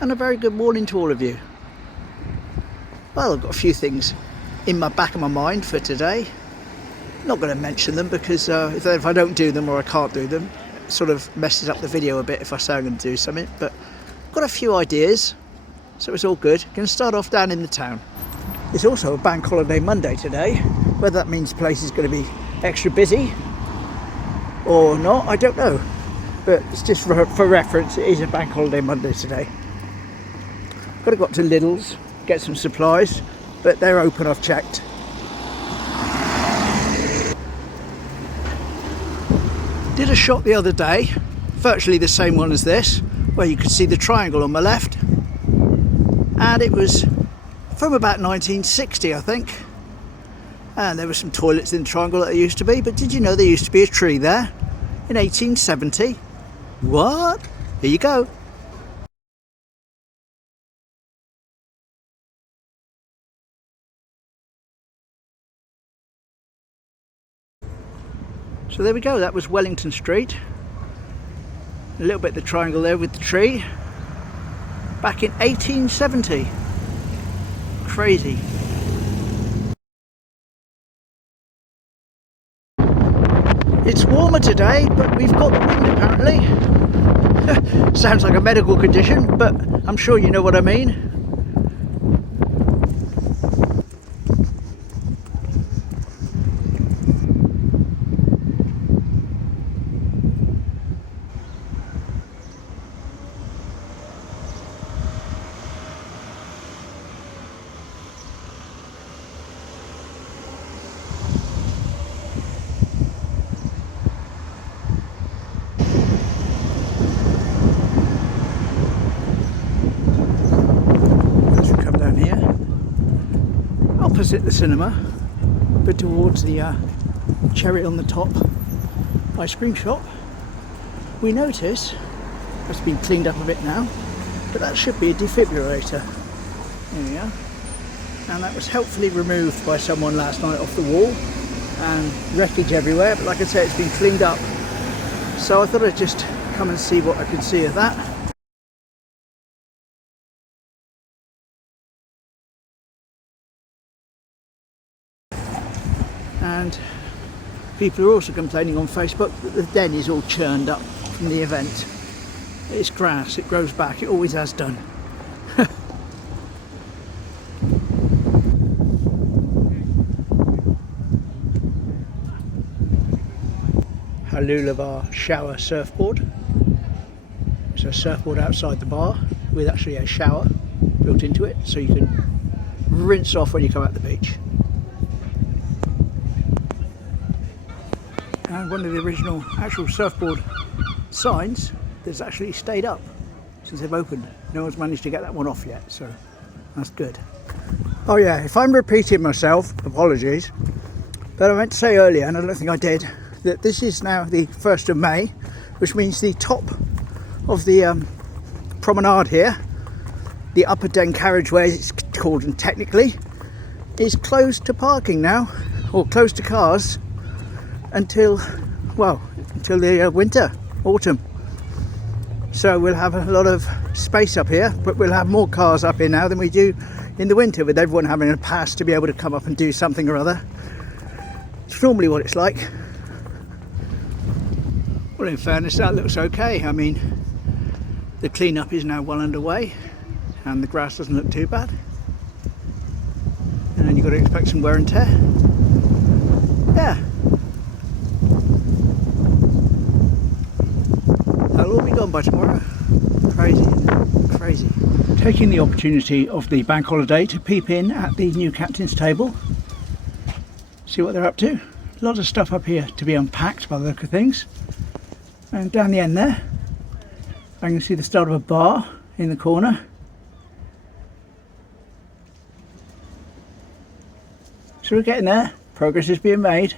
and a very good morning to all of you. Well, I've got a few things in my back of my mind for today. Not going to mention them because if I don't do them or I can't do them, it sort of messes up the video a bit if I say I'm going to do something. But I've got a few ideas, so it's all good. Going to start off down in the town. It's also a bank holiday Monday today. Whether that means the place is going to be extra busy or not, I don't know. But it's just for reference, it is a bank holiday Monday today. Got to go up to Lidls, get some supplies, but they're open, I've checked. Did a shot the other day, virtually the same one as this, where you could see the triangle on my left. And it was from about 1960, I think. And there were some toilets in the triangle that there used to be, but did you know there used to be a tree there in 1870? What? Here you go. So there we go, that was Wellington Street. A little bit of the triangle there with the tree. Back in 1870. Crazy. It's warmer today, but we've got the wind apparently. Sounds like a medical condition, but I'm sure you know what I mean. Opposite the cinema, but towards the cherry on the top ice cream shop, we notice it's been cleaned up a bit now, but that should be a defibrillator. There we are. And that was helpfully removed by someone last night off the wall, and wreckage everywhere, but like I say, it's been cleaned up, so I thought I'd just come and see what I could see of that. And people are also complaining on Facebook that the den is all churned up from the event. It's grass, it grows back, it always has done. Halulabar shower surfboard. It's a surfboard outside the bar with actually a shower built into it, so you can rinse off when you come out the beach. And one of the original actual surfboard signs that's actually stayed up since they've opened. No one's managed to get that one off yet, so that's good. Oh yeah, if I'm repeating myself, apologies, but I meant to say earlier, and I don't think I did, that this is now the 1st of May, which means the top of the promenade here, the upper den carriageway as it's called and technically, is closed to parking now, or closed to cars, until the winter, autumn. So we'll have a lot of space up here, but we'll have more cars up here now than we do in the winter, with everyone having a pass to be able to come up and do something or other. It's normally what it's like. Well, in fairness, that looks okay. I mean, the clean-up is now well underway and the grass doesn't look too bad. And you've got to expect some wear and tear. Yeah. That'll all be gone by tomorrow. Crazy, crazy. Taking the opportunity of the bank holiday to peep in at the new captain's table. See what they're up to. A lot of stuff up here to be unpacked by the look of things. And down the end there, I can see the start of a bar in the corner. So we're getting there. Progress is being made.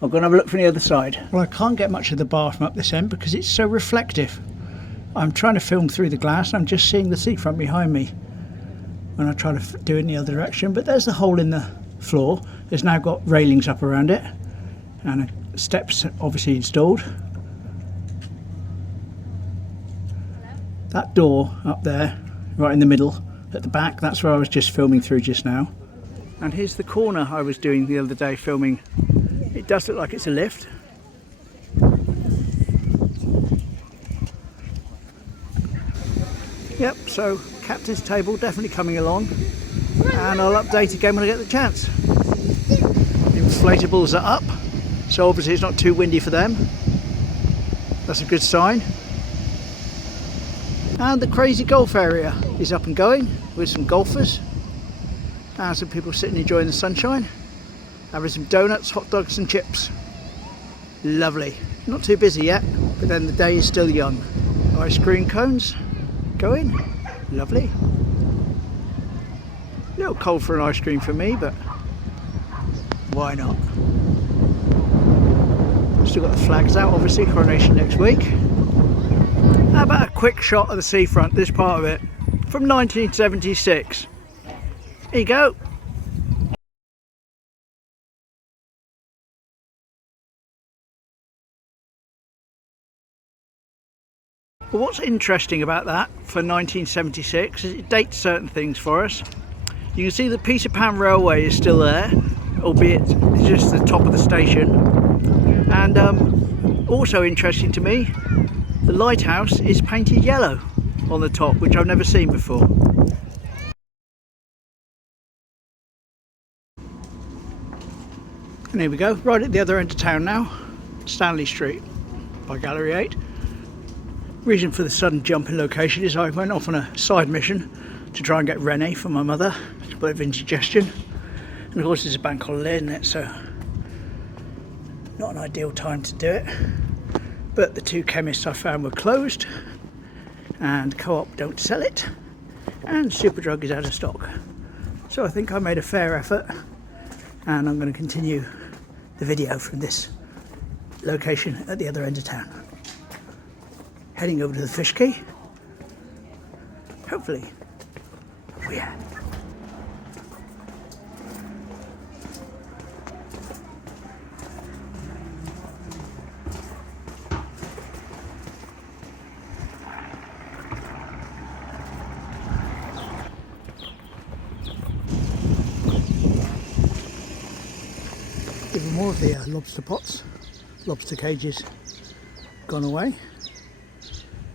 I'll go and have a look from the other side. Well, I can't get much of the bar from up this end because it's so reflective. I'm trying to film through the glass and I'm just seeing the seafront behind me when I try to do it in the other direction. But there's the hole in the floor. It's now got railings up around it and steps obviously installed. That door up there right in the middle at the back. That's where I was just filming through just now. And here's the corner I was doing the other day filming. It does look like it's a lift. Yep, so captain's table definitely coming along, and I'll update again when I get the chance. Inflatables are up, so obviously it's not too windy for them. That's a good sign. And the crazy golf area is up and going with some golfers and some people sitting enjoying the sunshine, having some donuts, hot dogs and chips. Lovely. Not too busy yet, but then the day is still young. Ice cream cones going. Lovely. A little cold for an ice cream for me, but why not? Still got the flags out, obviously, coronation next week. How about a quick shot of the seafront, this part of it, from 1976. Here you go. But what's interesting about that for 1976 is it dates certain things for us. You can see the Peter Pan Railway is still there, albeit it's just the top of the station. And also interesting to me, the lighthouse is painted yellow on the top, which I've never seen before. And here we go, right at the other end of town now, Stanley Street by Gallery 8. Reason for the sudden jump in location is I went off on a side mission to try and get Renee for my mother, a bit of indigestion, and of course it's a bank holiday, isn't it, so not an ideal time to do it. But the two chemists I found were closed, and Co-op don't sell it, and Superdrug is out of stock. So I think I made a fair effort, and I'm going to continue the video from this location at the other end of town. Heading over to the fish quay, hopefully. Oh yeah. Even more of the lobster pots, lobster cages gone away,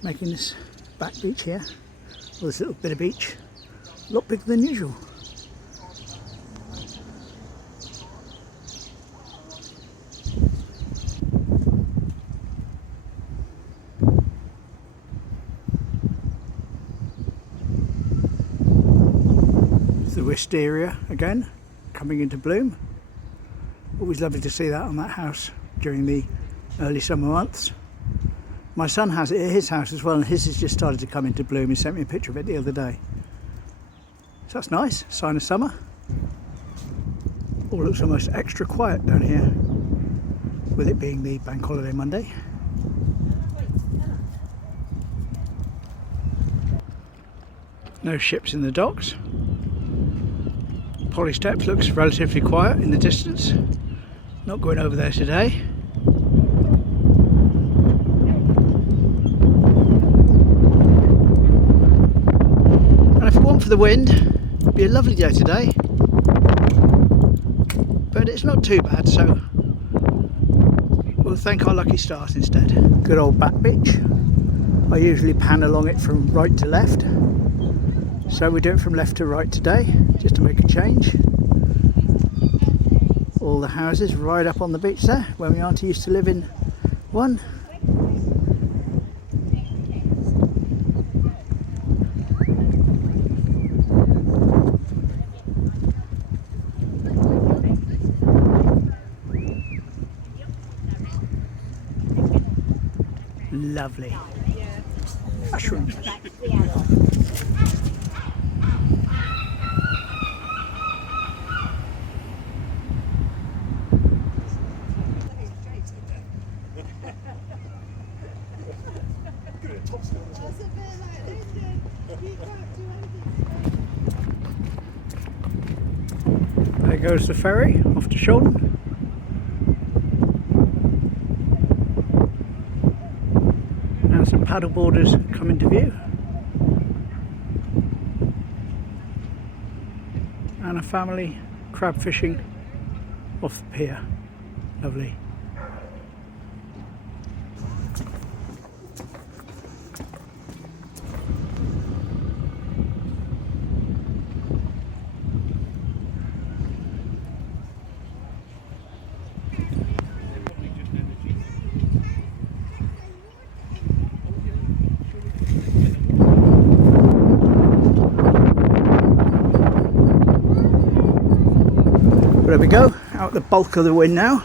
making this back beach here, or this little bit of beach, a lot bigger than usual. It's the wisteria again, coming into bloom. Always lovely to see that on that house during the early summer months. My son has it at his house as well, and his has just started to come into bloom. He sent me a picture of it the other day. So that's nice, sign of summer. All looks almost extra quiet down here, with it being the bank holiday Monday. No ships in the docks. Polly Steps looks relatively quiet in the distance. Not going over there today. And if it weren't for the wind, it'd be a lovely day today. But it's not too bad, so we'll thank our lucky stars instead. Good old Backbeach. I usually pan along it from right to left. So we do it from left to right today, just to make a change. All the houses right up on the beach there, where my auntie used to live in one. Lovely. Mushrooms. There goes the ferry off to Shorten. And some paddle boarders come into view. and a family crab fishing off the pier. Lovely. There we go, out the bulk of the wind now,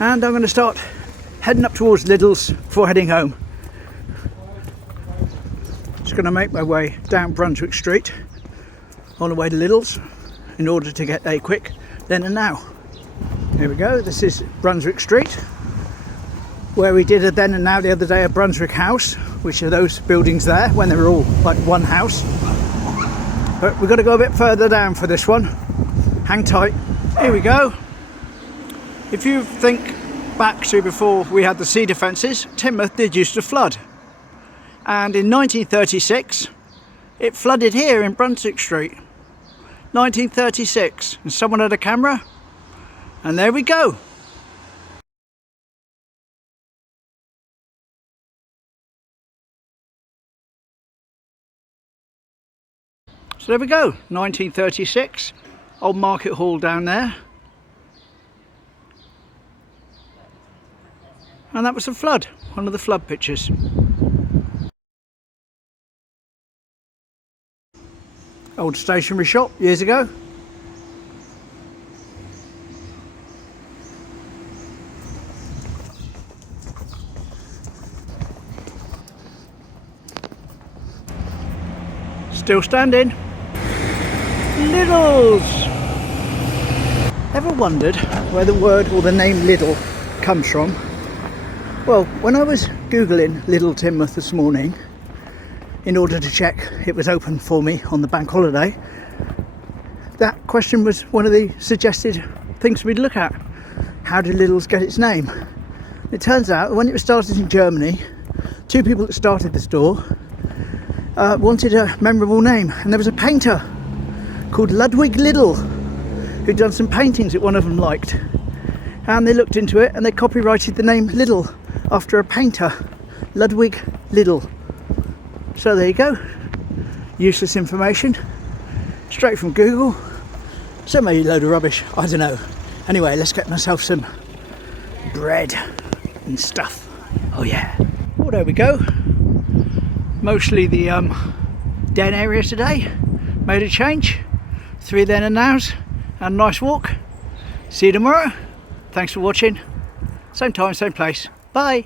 and I'm going to start heading up towards Lidls before heading home. Just going to make my way down Brunswick Street on the way to Lidls in order to get a quick then and now. Here we go, this is Brunswick Street, where we did a then and now the other day at Brunswick House, which are those buildings there when they were all like one house. But we've got to go a bit further down for this one. Hang tight. Here we go. If you think back to before we had the sea defences, Teignmouth did used to flood. And in 1936, it flooded here in Brunswick Street. 1936. And someone had a camera. And there we go. So there we go. 1936. Old Market Hall down there, and that was the flood, one of the flood pictures. Old stationery shop years ago. Still standing. Lidls! Ever wondered where the word or the name Lidl comes from? Well, when I was googling Lidl Teignmouth this morning in order to check it was open for me on the bank holiday, that question was one of the suggested things we'd look at. How did Lidl's get its name? It turns out when it was started in Germany, two people that started the store wanted a memorable name, and there was a painter called Ludwig Lidl who'd done some paintings that one of them liked, and they looked into it and they copyrighted the name Lidl after a painter, Ludwig Lidl. So there you go, useless information straight from Google, so maybe a load of rubbish, I don't know. Anyway, let's get myself some bread and stuff. Oh yeah. Well, there we go, mostly the den area today. Made a change, 3 then and nows, and a nice walk. See you tomorrow. Thanks for watching. Same time, same place. Bye.